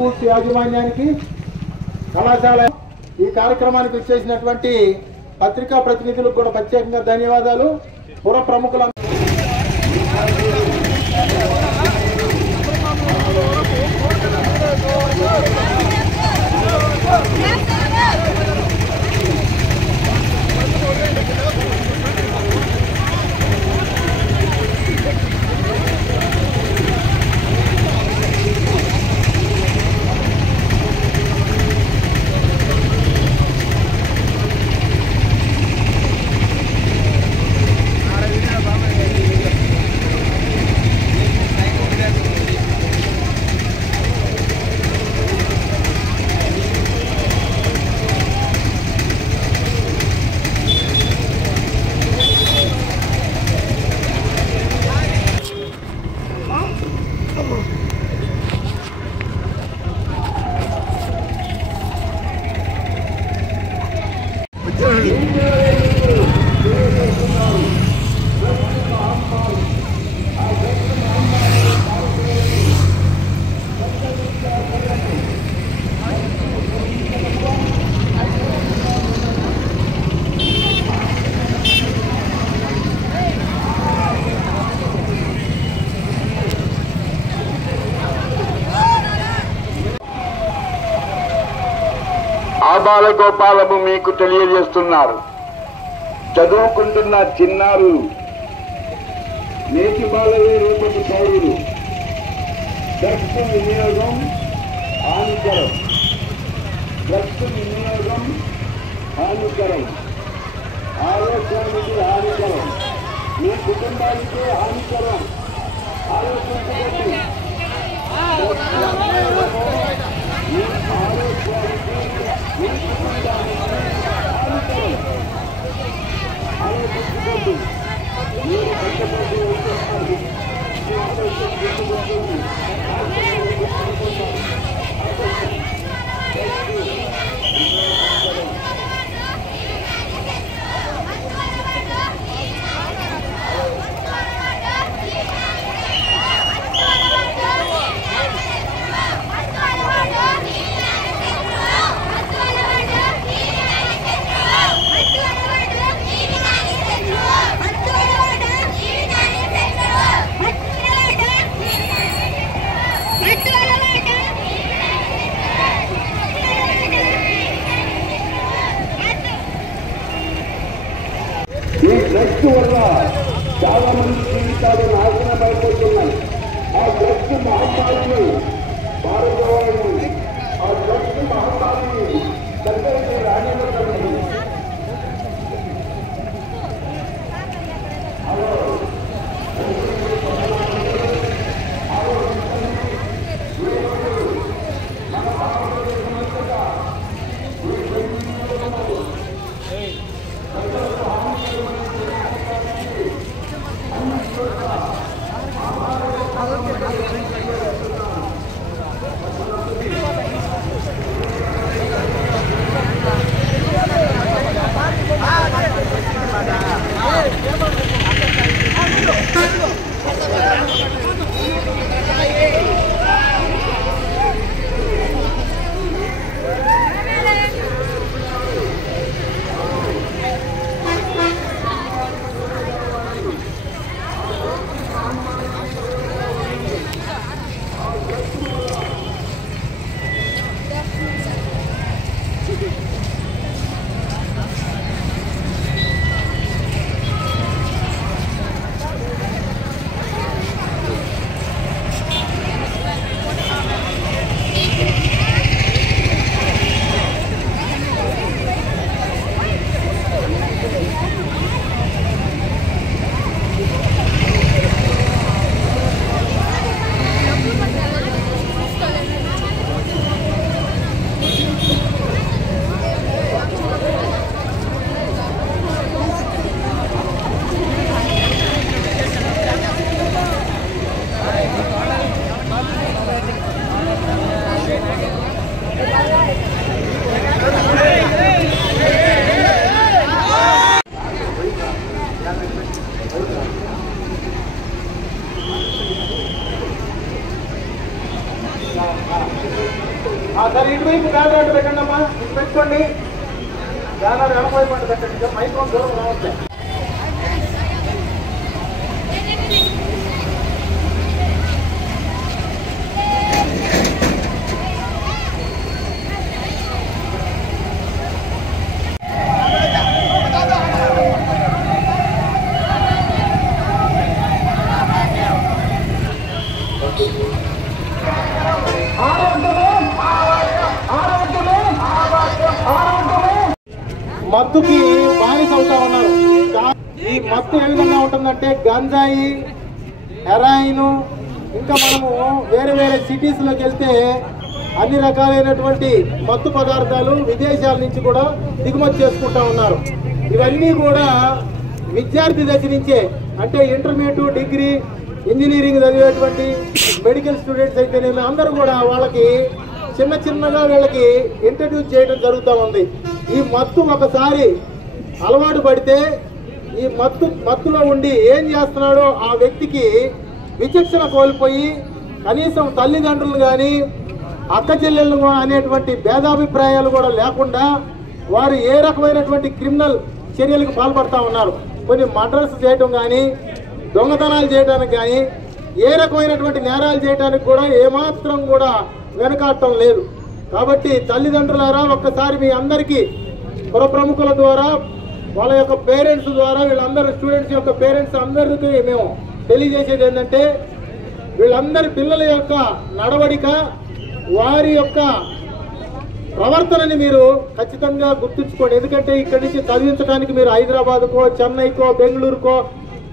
Schools యాజమాన్యానికి, కళాశాల ఈ కార్యక్రమానికి వచ్చేసినటువంటి పత్రికా ప్రతినిధులకు కూడా ప్రత్యేకంగా ధన్యవాదాలు. పుర ప్రముఖుల ఆబాల గోపాలము మీకు తెలియజేస్తున్నారు. చదువుకుంటున్న చిన్నారులు, నేటి బాలలే రేపటి పౌరులు. డ్రగ్స్ వినియోగం హానికరం, డ్రగ్స్ వినియోగం హానికరం, ఆరోగ్యానికి హానికరం, మీ కుటుంబానికే హానికరం. ఆలోచించండి. మీ ఆరోగ్యానికి, మీ కుటుంబానికి హానికరం. ఆలోచించుకోండి. మీరు కష్టపడి వచ్చేస్తారు. మీ ఆలోచన గుర్తుపెట్టుకోండి. సార్ ఇటువైపు బ్యానర్ పెట్టండి అమ్మా, ఇటు పెట్టుకోండి. బ్యానర్ వెనకవైపు పెట్టండి, మైక్రోన్ దూరం రావట్లేదు. మత్తుకి బానిస అవుతా ఉన్నారు. ఈ మత్తు ఏ విధంగా ఉంటుందంటే గంజాయి, హెరాయిన్, ఇంకా మనము వేరే వేరే సిటీస్లోకి వెళ్తే అన్ని రకాలైనటువంటి మత్తు పదార్థాలు విదేశాల నుంచి కూడా దిగుమతి చేసుకుంటా ఉన్నారు. ఇవన్నీ కూడా విద్యార్థి దశ నుంచే, అంటే ఇంటర్మీడియట్, డిగ్రీ, ఇంజనీరింగ్ చదివేటువంటి మెడికల్ స్టూడెంట్స్ అయితే నేను అందరూ కూడా వాళ్ళకి చిన్నగా వీళ్ళకి ఇంట్రడ్యూస్ చేయడం జరుగుతూ ఉంది. ఈ మత్తు ఒకసారి అలవాటు పడితే ఈ మత్తులో ఉండి ఏం చేస్తున్నాడో ఆ వ్యక్తికి విచక్షణ కోల్పోయి కనీసం తల్లిదండ్రులు కానీ అక్క చెల్లెళ్ళు అనేటువంటి భేదాభిప్రాయాలు కూడా లేకుండా వారు ఏ రకమైనటువంటి క్రిమినల్ చర్యలకు పాల్పడతా ఉన్నారు. కొన్ని మర్డర్స్ చేయడం కానీ, దొంగతనాలు చేయడానికి కానీ, ఏ రకమైనటువంటి నేరాలు చేయడానికి కూడా ఏమాత్రం కూడా వెనకాడటం లేదు. కాబట్టి తల్లిదండ్రులారా, ఒక్కసారి మీ అందరికీ పుర ప్రముఖుల ద్వారా, వాళ్ళ యొక్క పేరెంట్స్ ద్వారా, వీళ్ళందరూ స్టూడెంట్స్ యొక్క పేరెంట్స్ అందరికీ మేము తెలియజేసేది ఏంటంటే, వీళ్ళందరి పిల్లల యొక్క నడవడిక, వారి యొక్క ప్రవర్తనని మీరు ఖచ్చితంగా గుర్తుంచుకోండి. ఎందుకంటే ఇక్కడి నుంచి చదివించడానికి మీరు హైదరాబాద్కో, చెన్నైకో, బెంగళూరుకో,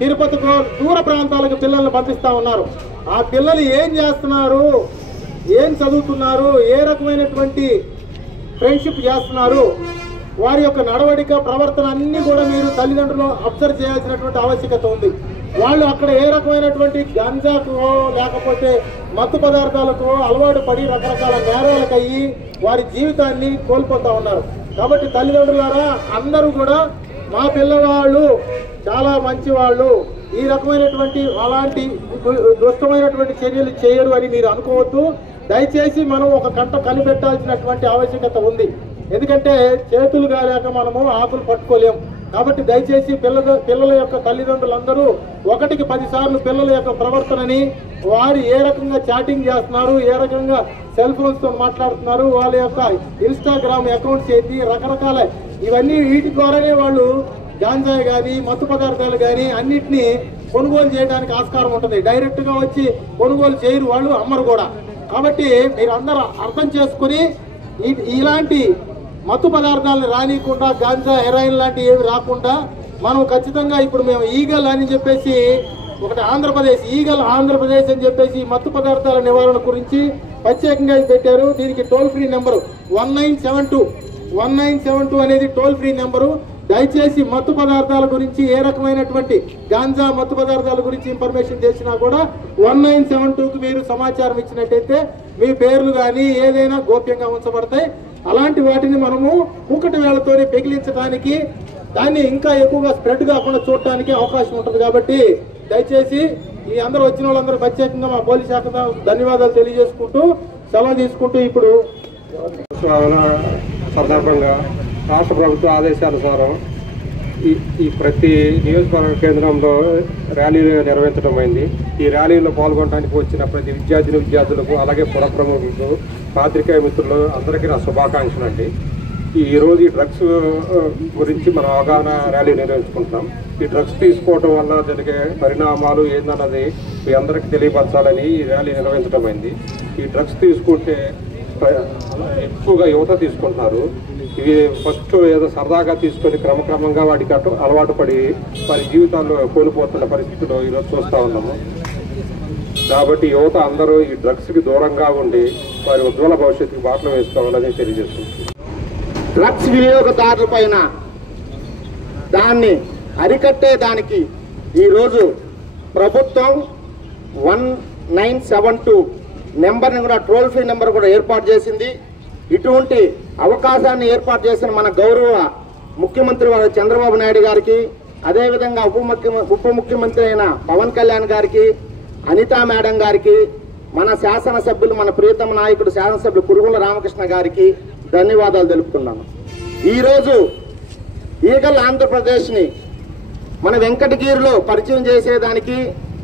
తిరుపతికో దూర ప్రాంతాలకు పిల్లల్ని పంపిస్తూ ఉన్నారు. ఆ పిల్లలు ఏం చేస్తున్నారు, ఏం చదువుతున్నారు, ఏ రకమైనటువంటి ఫ్రెండ్షిప్ చేస్తున్నారు, వారి యొక్క నడవడిక, ప్రవర్తన అన్నీ కూడా మీరు తల్లిదండ్రులు అబ్జర్వ్ చేయాల్సినటువంటి ఆవశ్యకత ఉంది. వాళ్ళు అక్కడ ఏ రకమైనటువంటి గంజాకో లేకపోతే మత్తు పదార్థాలకు అలవాటు పడి రకరకాల నేరాలకు అయ్యి వారి జీవితాన్ని కోల్పోతూ ఉన్నారు. కాబట్టి తల్లిదండ్రులారా, అందరూ కూడా మా పిల్లవాళ్ళు చాలా మంచి వాళ్ళు, ఈ రకమైనటువంటి అలాంటి దుష్టమైనటువంటి చర్యలు చేయరు అని మీరు అనుకోవద్దు. దయచేసి మనం ఒక కంట కనిపెట్టాల్సినటువంటి ఆవశ్యకత ఉంది. ఎందుకంటే చేతులు కాలేక మనము ఆకులు పట్టుకోలేము. కాబట్టి దయచేసి పిల్లల యొక్క తల్లిదండ్రులందరూ 1కి 10 సార్లు పిల్లల యొక్క ప్రవర్తనని, వారు ఏ రకంగా చాటింగ్ చేస్తున్నారు, ఏ రకంగా సెల్ ఫోన్స్తో మాట్లాడుతున్నారు, వాళ్ళ యొక్క ఇన్స్టాగ్రామ్ అకౌంట్స్ ఏంటి, రకరకాల ఇవన్నీ వీటి ద్వారానే వాళ్ళు గాంజాయి కానీ మత్తు పదార్థాలు కానీ అన్నిటినీ కొనుగోలు చేయడానికి ఆస్కారం ఉంటుంది. డైరెక్ట్గా వచ్చి కొనుగోలు చేయరు, వాళ్ళు అమ్మరు కూడా. కాబట్టి మీరు అందరూ అర్థం చేసుకుని ఇలాంటి మత్తు పదార్థాలను రానియకుండా, గాంజా, హెరాయిన్ లాంటి ఏవి రాకుండా మనం ఖచ్చితంగా ఇప్పుడు మేము ఈగల్ అని చెప్పేసి ఒకటి ఈగల్ ఆంధ్రప్రదేశ్ అని చెప్పేసి మత్తు పదార్థాల నివారణ గురించి ప్రత్యేకంగా పెట్టారు. దీనికి టోల్ ఫ్రీ నెంబరు 1972 అనేది టోల్ ఫ్రీ నెంబరు. దయచేసి మత్తు పదార్థాల గురించి, ఏ రకమైనటువంటి గాంజా మత్తు పదార్థాల గురించి ఇన్ఫర్మేషన్ చేసినా కూడా 1972కి మీరు సమాచారం ఇచ్చినట్టయితే మీ పేర్లు కానీ ఏదైనా గోప్యంగా ఉంచబడతాయి. అలాంటి వాటిని మనము కూకటి వేళ్లతోనే పెగిలించడానికి, దాన్ని ఇంకా ఎక్కువగా స్ప్రెడ్ కాకుండా చూడటానికి అవకాశం ఉంటుంది. కాబట్టి దయచేసి ఈ అందరూ వచ్చిన వాళ్ళందరూ ప్రత్యేకంగా మా పోలీస్ శాఖ ధన్యవాదాలు తెలియజేసుకుంటూ సెలవు తీసుకుంటూ ఇప్పుడు సందర్భంగా రాష్ట్ర ప్రభుత్వ ఆదేశానుసారం ఈ ప్రతి నియోజకవర్గ కేంద్రంలో ర్యాలీలు నిర్వహించడం అయింది. ఈ ర్యాలీలో పాల్గొనడానికి వచ్చిన ప్రతి విద్యార్థులకు, అలాగే పుర ప్రముఖులకు, పాత్రికేయ మిత్రులు అందరికీ నా శుభాకాంక్షలు అండి. ఈరోజు ఈ డ్రగ్స్ గురించి మనం అవగాహన ర్యాలీ నిర్వహించుకుంటాం. ఈ డ్రగ్స్ తీసుకోవడం వల్ల జరిగే పరిణామాలు ఏందన్నది మీ అందరికీ తెలియపరచాలని ఈ ర్యాలీ నిర్వహించడం అయింది. ఈ డ్రగ్స్ తీసుకుంటే ఎక్కువగా యువత తీసుకుంటున్నారు. ఇవి ఫస్ట్ ఏదో సరదాగా తీసుకొని క్రమక్రమంగా వాటికి అలవాటు పడి వారి జీవితాల్లో కోల్పోతున్న పరిస్థితులు ఈరోజు చూస్తూ ఉన్నాము. కాబట్టి యువత అందరూ ఈ డ్రగ్స్కి దూరంగా ఉండి వారి ఉజ్వల భవిష్యత్తుకి బాటలు వేసుకోవాలని తెలియజేస్తుంది. డ్రగ్స్ వినియోగదారుల పైన దాన్ని అరికట్టే దానికి ఈరోజు ప్రభుత్వం 1972 నెంబర్ని కూడా టోల్ ఫ్రీ నెంబర్ కూడా ఏర్పాటు చేసింది. ఇటువంటి అవకాశాన్ని ఏర్పాటు చేసిన మన గౌరవ ముఖ్యమంత్రి వారు చంద్రబాబు నాయుడు గారికి, అదేవిధంగా ఉప ముఖ్యమంత్రి అయిన పవన్ కళ్యాణ్ గారికి, అనితా మేడం గారికి, మన శాసనసభ్యులు, మన ప్రియతమ నాయకుడు శాసనసభ్యులు కురుగుల రామకృష్ణ గారికి ధన్యవాదాలు తెలుపుతున్నాను. ఈరోజు ఈగల్ ఆంధ్రప్రదేశ్ని మన వెంకటగిరిలో పరిచయం చేసేదానికి,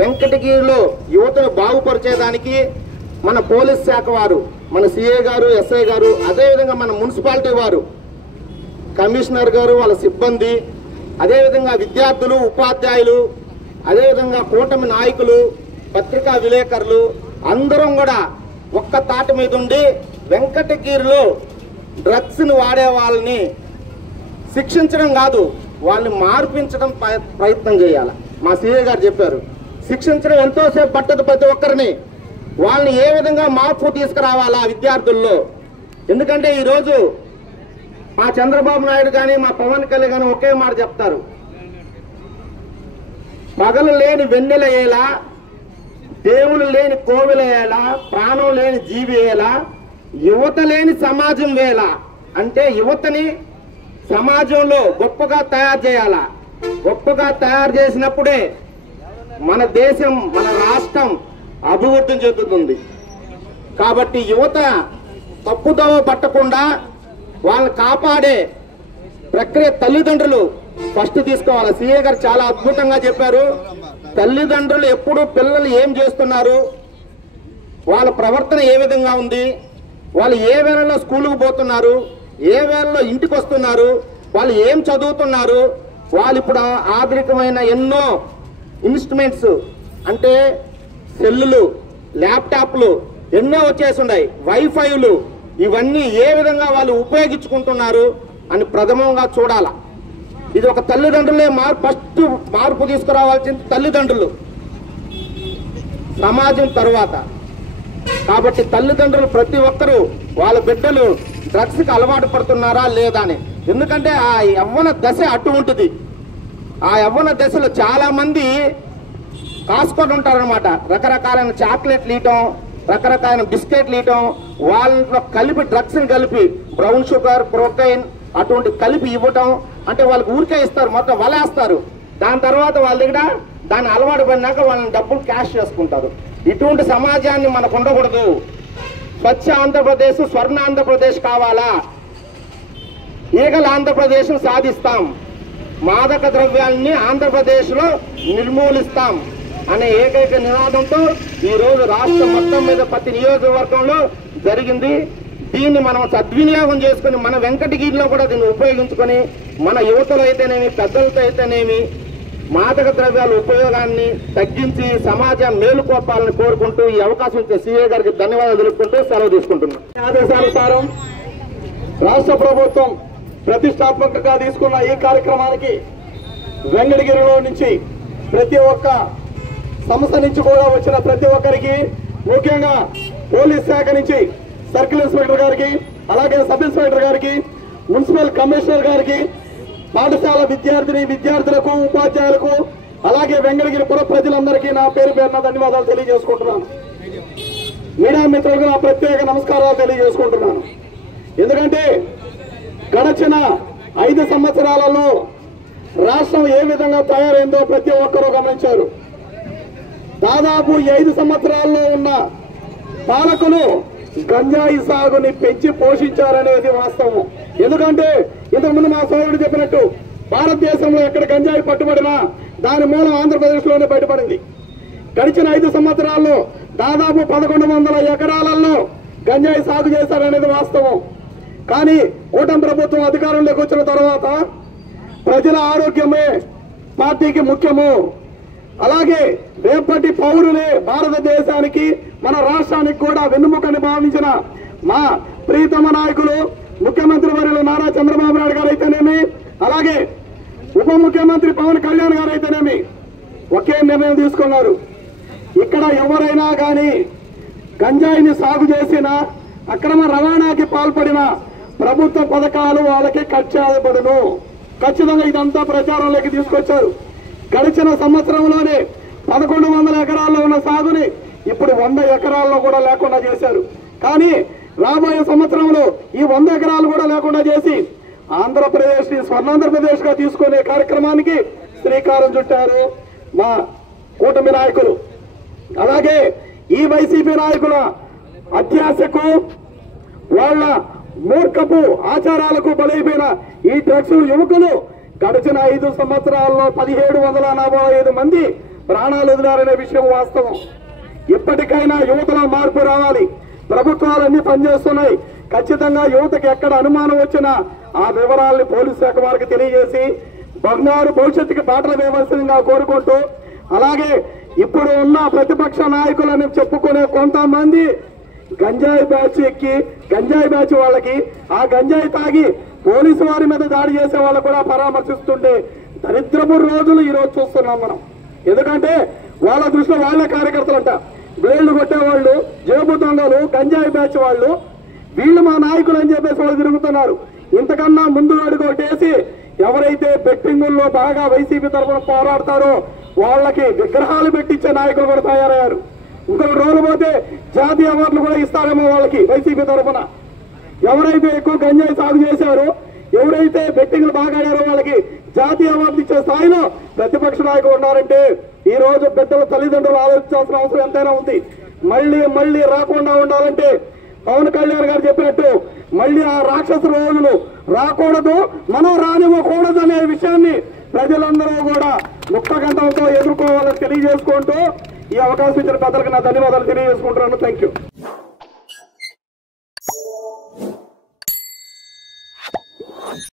వెంకటగిరిలో యువతను బాగుపరిచేదానికి మన పోలీస్ శాఖ వారు, మన సిఐ గారు, ఎస్ఐ గారు, అదేవిధంగా మన మున్సిపాలిటీ వారు, కమిషనర్ గారు, వాళ్ళ సిబ్బంది, అదేవిధంగా విద్యార్థులు, ఉపాధ్యాయులు, అదేవిధంగా కూటమి నాయకులు, పత్రికా విలేకరులు అందరం కూడా ఒక్క తాటి మీద ఉండి వెంకటగిరిలో డ్రగ్స్ని వాడే వాళ్ళని శిక్షించడం కాదు, వాళ్ళని మార్పించడం ప్రయత్నం చేయాలి. మా సిఐ గారు చెప్పారు, శిక్షించడం ఎంతోసేపు పట్టదు ప్రతి ఒక్కరిని. వాళ్ళని ఏ విధంగా మార్పు తీసుకురావాలా విద్యార్థుల్లో. ఎందుకంటే ఈరోజు మా చంద్రబాబు నాయుడు కానీ, మా పవన్ కళ్యాణ్ కానీ ఒకే మాట చెప్తారు, పగలు లేని వెన్నెల ఏలా, దేవుడు లేని కోవిల ఏలా, ప్రాణం లేని జీవి ఏలా, యువత లేని సమాజం వేళ. అంటే యువతని సమాజంలో గొప్పగా తయారు చేయాలా. గొప్పగా తయారు చేసినప్పుడే మన దేశం, మన రాష్ట్రం అభివృద్ధి చెందుతుంది. కాబట్టి యువత తప్పుదోవ పట్టకుండా వాళ్ళని కాపాడే ప్రక్రియ తల్లిదండ్రులు ఫస్ట్ తీసుకోవాలి. సీఏ గారు చాలా అద్భుతంగా చెప్పారు. తల్లిదండ్రులు ఎప్పుడు పిల్లలు ఏం చేస్తున్నారు, వాళ్ళ ప్రవర్తన ఏ విధంగా ఉంది, వాళ్ళు ఏ వేళలో స్కూలుకు పోతున్నారు, ఏ వేళలో ఇంటికి వస్తున్నారు, వాళ్ళు ఏం చదువుతున్నారు, వాళ్ళు ఇప్పుడు ఆధునికమైన ఎన్నో ఇన్స్ట్రుమెంట్స్ అంటే సెల్లులు, ల్యాప్టాప్లు ఎన్నో వచ్చేసి ఉన్నాయి, వైఫైలు, ఇవన్నీ ఏ విధంగా వాళ్ళు ఉపయోగించుకుంటున్నారు అని ప్రథమంగా చూడాల. ఇది ఒక తల్లిదండ్రులే ఫస్ట్ మార్పు తీసుకురావాల్సింది తల్లిదండ్రులు, సమాజం తరువాత. కాబట్టి తల్లిదండ్రులు ప్రతి ఒక్కరూ వాళ్ళ బిడ్డలు డ్రగ్స్కి అలవాటు పడుతున్నారా లేదా అని. ఎందుకంటే ఆ యవ్వన దశ అటు ఉంటుంది. ఆ యవ్వన దశలో చాలా మంది కాసుకొని ఉంటారనమాట. రకరకాలైన చాక్లెట్లు ఇవ్వటం, రకరకాలైన బిస్కెట్లు ఇవ్వటం, వాళ్ళలో కలిపి డ్రగ్స్ని కలిపి బ్రౌన్ షుగర్, ప్రోటీన్ అటువంటి కలిపి ఇవ్వటం. అంటే వాళ్ళకి ఊరికే ఇస్తారు, మొత్తం వలేస్తారు. దాని తర్వాత వాళ్ళ దగ్గర దాన్ని అలవాటు పడినాక వాళ్ళని డబ్బులు క్యాష్ చేసుకుంటారు. ఇటువంటి సమాజాన్ని మనకు ఉండకూడదు. స్వచ్ఛ ఆంధ్రప్రదేశ్, స్వర్ణ ఆంధ్రప్రదేశ్ కావాలా? ఈగల ఆంధ్రప్రదేశ్ సాధిస్తాం, మాదక ద్రవ్యాన్ని ఆంధ్రప్రదేశ్లో నిర్మూలిస్తాం అనే ఏకైక నినాదంతో ఈరోజు రాష్ట్రం మొత్తం మీద ప్రతి నియోజకవర్గంలో జరిగింది. దీన్ని మనం సద్వినియోగం చేసుకుని మన వెంకటగిరిలో కూడా దీన్ని ఉపయోగించుకొని మన యువతలో అయితేనేమి, పెద్దలతో అయితేనేమి మాదక ద్రవ్యాల ఉపయోగాన్ని తగ్గించి సమాజాన్ని మేలుకోపాలని కోరుకుంటూ ఈ అవకాశం ఇచ్చే సీఏ గారికి ధన్యవాదాలు తెలుపుకుంటూ సెలవు తీసుకుంటున్నాం. ఆదేశానుసారం రాష్ట్ర ప్రభుత్వం ప్రతిష్టాత్మకంగా తీసుకున్న ఈ కార్యక్రమానికి వెంకటగిరిలో నుంచి ప్రతి ఒక్క సంస్థ నుంచి కూడా వచ్చిన ప్రతి ఒక్కరికి, ముఖ్యంగా పోలీస్ శాఖ నుంచి సర్కిల్ ఇన్స్పెక్టర్ గారికి, అలాగే సబ్ ఇన్స్పెక్టర్ గారికి, మున్సిపల్ కమిషనర్ గారికి, పాఠశాల విద్యార్థులకు, ఉపాధ్యాయులకు, అలాగే వెంకటగిరి పుర ప్రజలందరికీ నా పేరున ధన్యవాదాలు తెలియజేసుకుంటున్నాను. మీడియా మిత్రులకు నా ప్రత్యేక నమస్కారాలు తెలియజేసుకుంటున్నాను. ఎందుకంటే గడచిన 5 సంవత్సరాలలో రాష్ట్రం ఏ విధంగా తయారైందో ప్రతి ఒక్కరూ గమనించారు. దాదాపు 5 సంవత్సరాల్లో ఉన్న పాలకులు గంజాయి సాగుని పెంచి పోషించారనేది వాస్తవం. ఎందుకంటే ఇంతకుముందు మా సోదరుడు చెప్పినట్టు భారతదేశంలో ఎక్కడ గంజాయి పట్టుబడినా దాని మూలం ఆంధ్రప్రదేశ్లోనే బయటపడింది. గడిచిన 5 సంవత్సరాల్లో దాదాపు 1100 ఎకరాలలో గంజాయి సాగు చేశారనేది వాస్తవం. కానీ కూటమి ప్రభుత్వం అధికారంలోకి వచ్చిన తర్వాత ప్రజల ఆరోగ్యమే పార్టీకి ముఖ్యము, అలాగే రేపటి పౌరులే భారతదేశానికి, మన రాష్ట్రానికి కూడా వెన్నుముకని భావించిన మా ప్రియతమ నాయకులు ముఖ్యమంత్రి వర్యులు నారా చంద్రబాబు నాయుడు గారు అయితేనేమి, అలాగే ఉప ముఖ్యమంత్రి పవన్ కళ్యాణ్ గారు అయితేనేమి ఒకే నిర్ణయం తీసుకున్నారు. ఇక్కడ ఎవరైనా కానీ గంజాయిని సాగు చేసిన, అక్రమ రవాణాకి పాల్పడిన ప్రభుత్వ పథకాలు వాళ్ళకి కట్ చేయబడును. ఖచ్చితంగా ఇదంతా ప్రచారంలోకి తీసుకొచ్చారు. గడిచిన సంవత్సరంలోనే 1100 ఎకరాల్లో ఉన్న సాగుని ఇప్పుడు 100 ఎకరాల్లో కూడా లేకుండా చేశారు. కానీ రాబోయే సంవత్సరంలో ఈ 100 ఎకరాలు కూడా లేకుండా చేసి ఆంధ్రప్రదేశ్ ని స్వర్ణాంధ్రప్రదేశ్ గా తీసుకునే కార్యక్రమానికి శ్రీకారం చుట్టారు మా కూటమి నాయకులు. అలాగే ఈ వైసీపీ నాయకుల అత్యాశకు వాళ్ళ మూర్ఖపు ఆచారాలకు బలైపోయిన ఈ డ్రగ్స్ యువకులు గడిచిన 5 సంవత్సరాల్లో 1745 మంది ప్రాణాలు వదిలారనే విషయం వాస్తవం. ఇప్పటికైనా యువతలో మార్పు రావాలి. ప్రభుత్వాలన్నీ పనిచేస్తున్నాయి. ఖచ్చితంగా యువతకి ఎక్కడ అనుమానం వచ్చినా ఆ వివరాల్ని పోలీసు శాఖ వారికి తెలియజేసి బంగారు భవిష్యత్తుకి బాటలు వేయవలసిందిగా కోరుకుంటూ, అలాగే ఇప్పుడు ఉన్న ప్రతిపక్ష నాయకులని చెప్పుకునే కొంతమంది గంజాయి బ్యాచ్ ఎక్కి గంజాయి బ్యాచ్ వాళ్ళకి ఆ గంజాయి తాగి పోలీసు వారి మీద దాడి చేసే వాళ్ళు కూడా పరామర్శిస్తుంటే దరిద్రపు రోజులు ఈ రోజు చూస్తున్నాం మనం. ఎందుకంటే వాళ్ళ దృష్టిలో వాళ్ళే కార్యకర్తలంట. వేళ్లు కొట్టేవాళ్ళు, జేబు దొంగలు, గంజాయి బ్యాచ్ వాళ్ళు, వీళ్ళు మా నాయకులు అని చెప్పేసి వాళ్ళు తిరుగుతున్నారు. ఇంతకన్నా ముందు అడుగు వేసి ఎవరైతే బెట్టింగుల్లో బాగా వైసీపీ తరఫున పోరాడతారో వాళ్ళకి విగ్రహాలు పెట్టించే నాయకులు కూడా తయారయ్యారు. ఇంకొక రోజు పోతే జాతీయ అవార్డులు కూడా ఇస్తారేమో వాళ్ళకి వైసీపీ తరఫున. ఎవరైతే ఎక్కువ గంజాయి సాగు చేశారో, ఎవరైతే బెట్టింగ్లు బాగా ఆడారో వాళ్ళకి జాతీయ అవార్డులు ఇచ్చే స్థాయిలో ప్రతిపక్ష నాయకులు ఉన్నారంటే ఈ రోజు బిడ్డల తల్లిదండ్రులు ఆలోచించాల్సిన అవసరం ఎంతైనా ఉంది. మళ్ళీ రాకుండా ఉండాలంటే పవన్ కళ్యాణ్ గారు చెప్పినట్టు మళ్ళీ ఆ రాక్షస రోజులు రాకూడదు, మనం రానివ్వకూడదు అనే విషయాన్ని ప్రజలందరూ కూడా ముక్తకంఠంతో ఎదుర్కోవాలని తెలియజేసుకుంటూ ఈ అవకాశం ఇచ్చిన పెద్దలకు నా ధన్యవాదాలు తెలియజేసుకుంటున్నాను. Thank you.